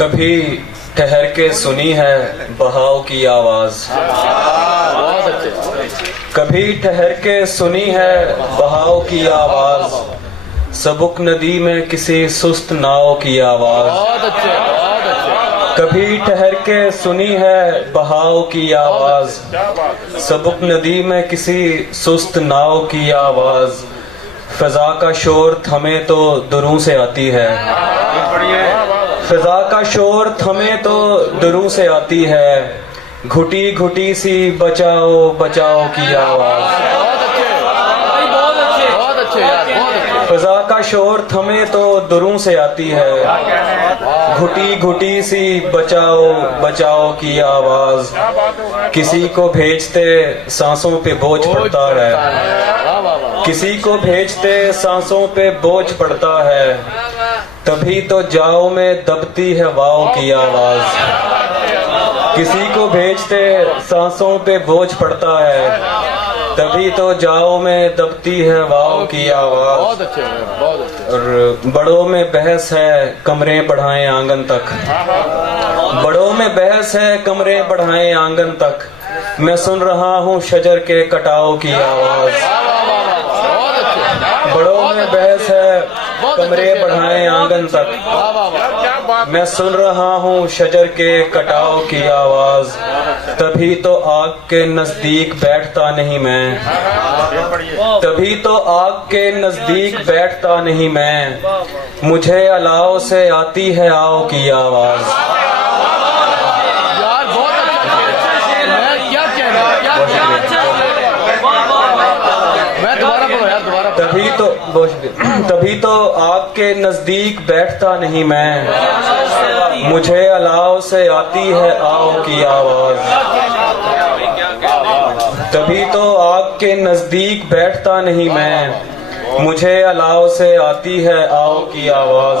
कभी ठहर के सुनी है बहाव की आवाज, कभी ठहर के सुनी है बहाव की आवाज, सबुक नदी में किसी सुस्त नाव की आवाज। कभी ठहर के सुनी है बहाव की आवाज, सबुक नदी में किसी सुस्त नाव की आवाज। फिजा का शोर थमे तो दुरों से आती है, फिजा का शोर थमे तो दुरों से आती है, घुटी घुटी सी बचाओ बचाओ की आवाज। फिजा का शोर थमे तो दुरों से आती है, घुटी घुटी सी बचाओ बचाओ की आवाज। किसी को भेजते सांसों पे बोझ पड़ता है, किसी को भेजते सांसों पे बोझ पड़ता है, तभी तो जाओ में दबती है वाव की आवाज। किसी को भेजते सांसों पे बोझ पड़ता है, तभी तो जाओ में दबती है वाव की आवाज। बहुत अच्छे, बहुत अच्छे। और बड़ों में बहस है कमरे बढ़ाएं आंगन तक, बड़ों में बहस है कमरे बढ़ाएं आंगन तक, मैं सुन रहा हूँ शजर के कटाव की आवाज। बड़ों में बहस है कमरे बढ़ाएं आंगन तक, मैं सुन रहा हूँ शजर के कटाव की आवाज। तभी तो आग के नजदीक बैठता नहीं मैं, तभी तो आग के नजदीक बैठता नहीं मैं, मुझे अलाव से आती है आओ की आवाज। यार बहुत अच्छे, मैं क्या कह रहा हूँ, मैं दोबारा बोलो यार, दोबारा। तभी तो आग के नजदीक बैठता नहीं मैं, मुझे अलाव से आती है आओ की आवाज। तभी तो आग के नजदीक बैठता नहीं मैं, मुझे अलाव से आती है आओ की आवाज।